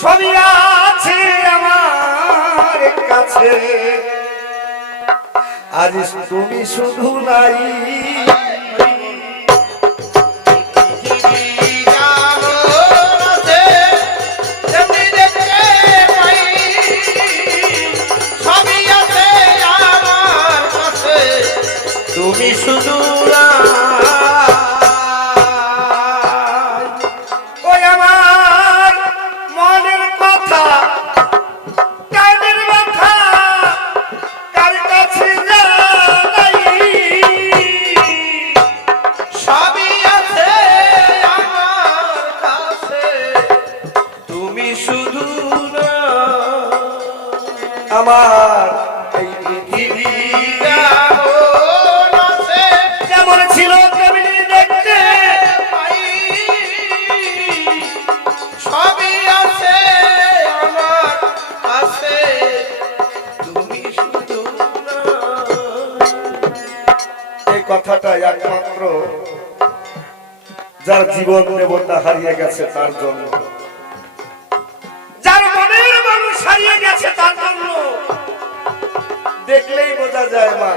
সবই আছে আমার কাছে, আজ তুমি শুধু নাই। তুমি শুধু ওই আমার মনের কথা কানের কথা কার কাছে জানাই, সবই আছে আমার কাছে, তুমি শুধু আমার এই পৃথিবী ছিল তেমনি দেখতে পাই, সবই আছে আমার কাছে, তুমি শুধু। এই কথাটা একমাত্র যার জীবন দেবতা হারিয়ে গেছে তার জন্য, যার মনের মানুষ হারিয়ে গেছে তার জন্য। দেখলেই বোঝা যায় মা,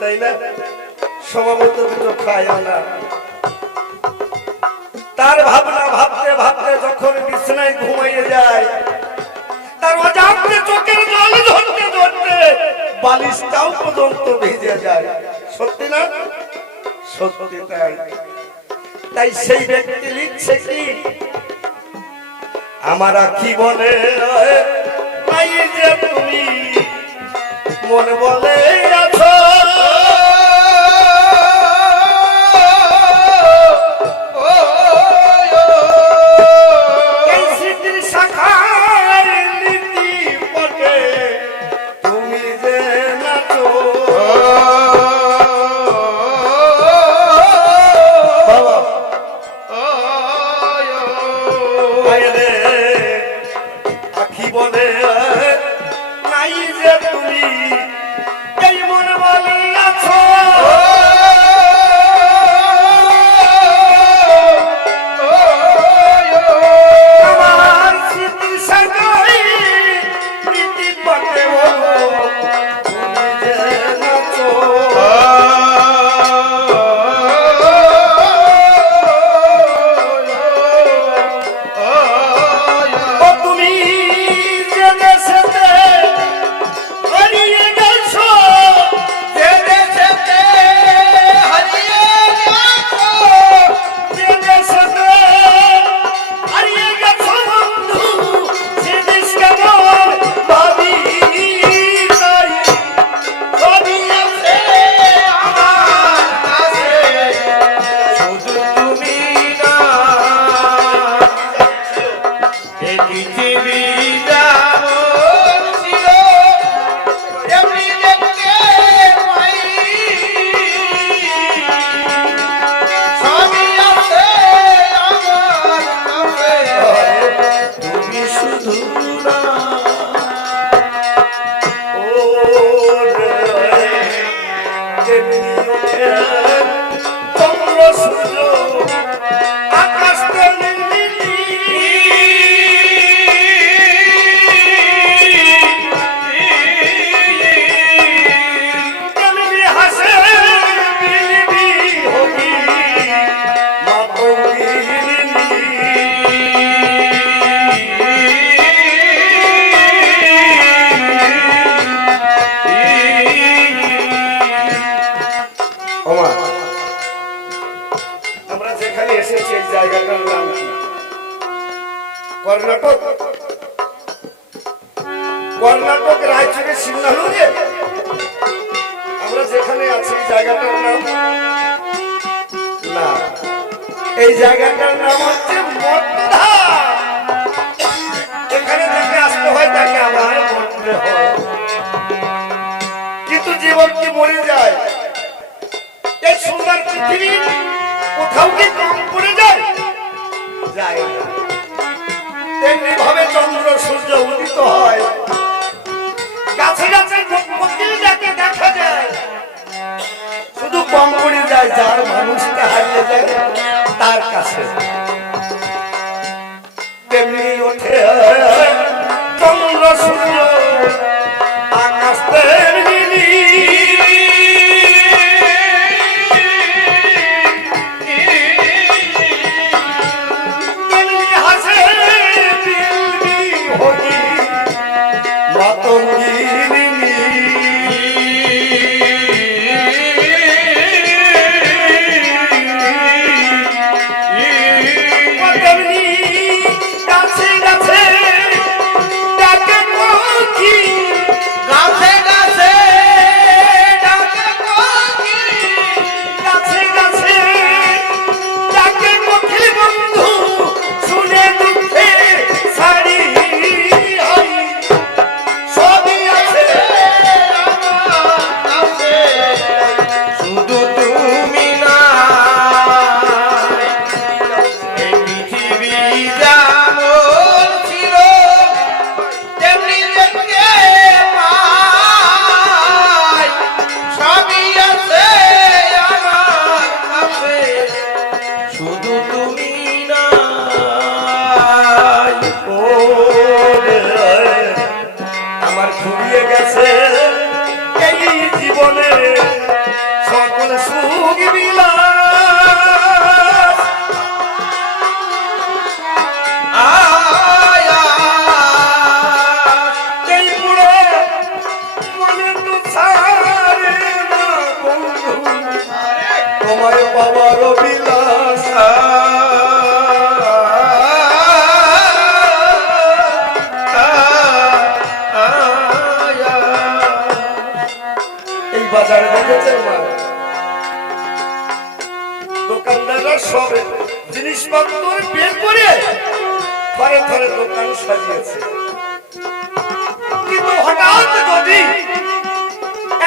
তাই না? সমবেত দুটো খায় না, তার ভাবনা ভাবতে ভাবতে যখন বিছানায় ঘুমাইয়ে যায়, তার অজান্তে চোখের জল ধরতে ধরতে বালিশটাও পর্যন্ত ভিজে যায়। সত্যি না? সত্যি তাই। তাই সেই ব্যক্তি লিখছে কি, আমার কি বলে নাই যে তুমি মন বলে আছো, কর্ণাটক, কর্ণাটক রায়চুরের সিংহালুরে আমরা যেখানে আছি জায়গাটার নাম না, এই জায়গাটার নাম হচ্ছে মঠধা। এখানে যাকে আসতে হয় তাকে আবার মরতে হয়, কিন্তু জীবন কি মরে যায়? এই সুন্দর পৃথিবী কোথাও কি কম পড়ে যায়? যায় না। তেমনি ভাবে চন্দ্র সূর্য উদিত হয়, গাছে গাছে যাকে দেখা যায়, শুধু কম পড়ে যায় যার মানুষটা হারিয়ে যায় তার কাছে। তেমনি ওঠে ভোগী মাতঙ্গিনী দোকানদাররা সব জিনিসপত্র বের করে ঘরে ঘরে দোকান সাজিয়েছে, কিন্তু হঠাৎ যদি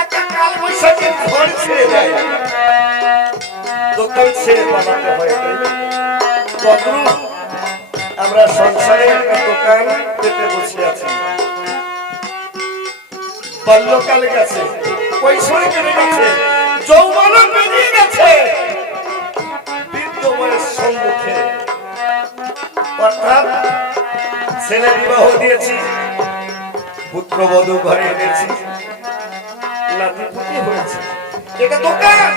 একটা কাল বৈশাখী ঘর ছেড়ে দেয়, দোকান ছেড়ে পালাতে হয়। আমরা সংসারে একটা দোকান পেতে বসে আছি, বাল্যকালে গেছে, কৈশোরে কেটে গেছে, যৌবন পেরিয়ে গেছে, বৃদ্ধ বয়স সম্মুখে, অর্থাৎ ছেলে বিবাহ দিয়েছি, পুত্রবধূ ঘরে এনেছি, নাতিপুতি হয়েছে, এটা দোকান।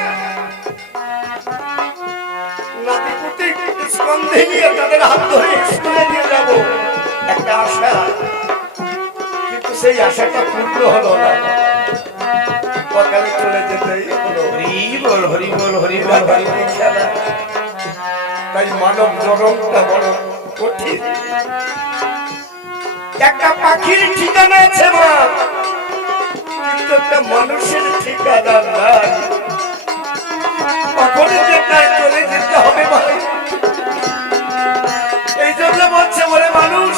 নাতিপুতি স্কন্ধে নিয়ে তাদের হাত ধরে স্কুলে নিয়ে যাব একটা আশা, কিন্তু সেই আশাটা পূর্ণ হলো না, সকালে চলে যেতেই হলো। হরিবল হরিবল হরিবল হরিবল খেলা। তাই মানব জনমটা বড় কঠিন। একটা পাখির ঠিকানা আছে মা, কিন্তু একটা মানুষের ঠিকানা নাই। কখনো যেটায় চলে যেতে হবে ভাই, এই জন্য বলছে বলে মানুষ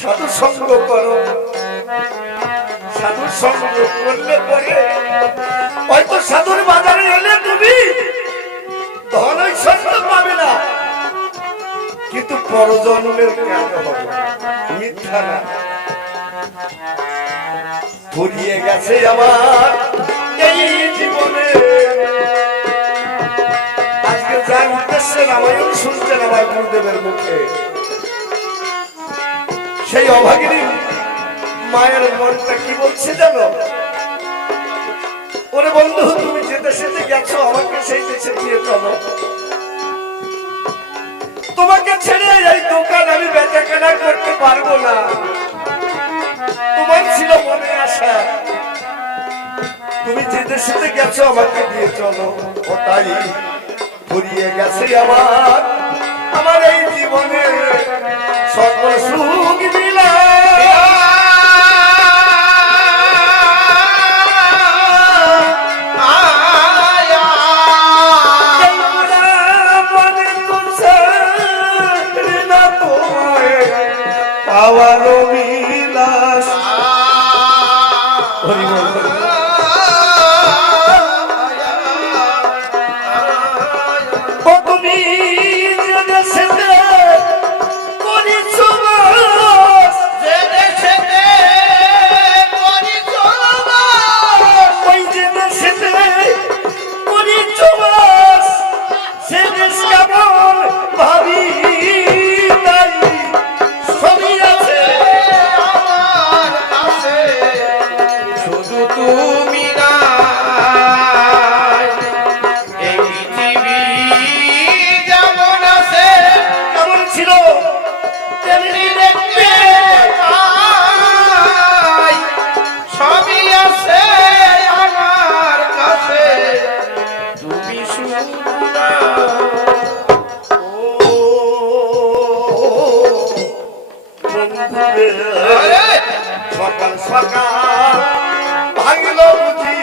সাধু সঙ্গ করো, সাধু সঙ্গ করলে পরে হয়তো সাধুর বাজারে এলে তুমি ধন ঐশ্বর্য পাবে না, কিন্তু পরজন্মের কাজ হবে, মিথ্যা না। ফুরিয়ে গেছে আমার এই জীবনে, আজকে যার উদ্দেশ্যে রামায়ণ শুনছেন আমার গুরুদেবের মুখে, সেই অভাগিনী মায়ের মনটা কি বলছে জানো? ওরে বন্ধু, তুমি যে দেশে গেছো আমাকে সেই দেশে দিয়ে চলো, তোমাকে ছেড়ে এই দোকান আমি বেচা কেনা করতে পারবো না। তোমার ছিল মনে আশা, তুমি যে দেশে গেছো আমাকে দিয়ে চলো। ও তাই ফুরিয়ে গেছে আমার এই জীবনে সকল সুখ মিলা। ঘুরে সকাল সকাল ভাঙিল বুঝি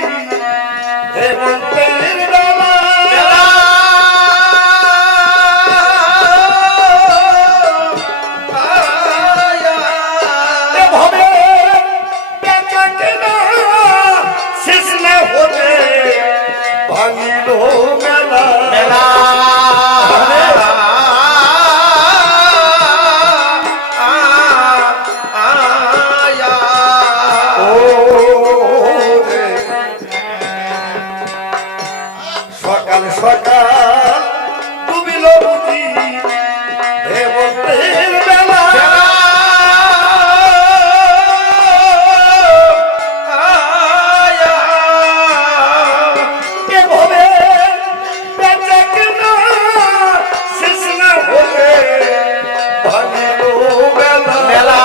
হেমন্তের বেলা এভাবে বেচা কেনা শেষ না হলে ভাঙিল মেলা মেলা সকাল সকাল ডুবিল বুঝি হেমন্তের বেলা এভাবে বেচা কেনা শেষ না হলে ভাঙিল মেলা মেলা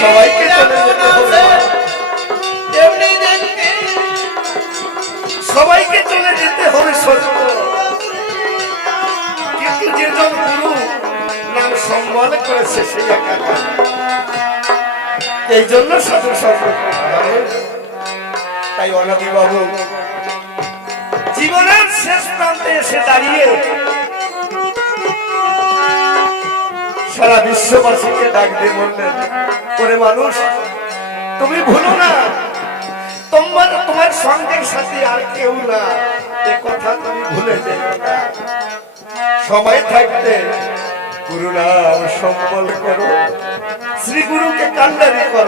সবাইকে সবাইকে চলে যেতে হবে সত্য, কিন্তু যেজন গুরু নাম সম্মান করেছে সেই একা এই জন্য সাধু সর্ব। তাই অনাদি বাবু জীবনের শেষ প্রান্তে এসে দাঁড়িয়ে সারা বিশ্ববাসীকে ডাক দিয়ে বললেন, ওরে মানুষ তুমি ভুলো না তোমার সঙ্গের সাথে আর কেউ না, এ কথা তুমি ভুলে যেও না। সময় থাকতে গুরু নাম সম্বল করো, শ্রী গুরুকে কান্ডারি করো।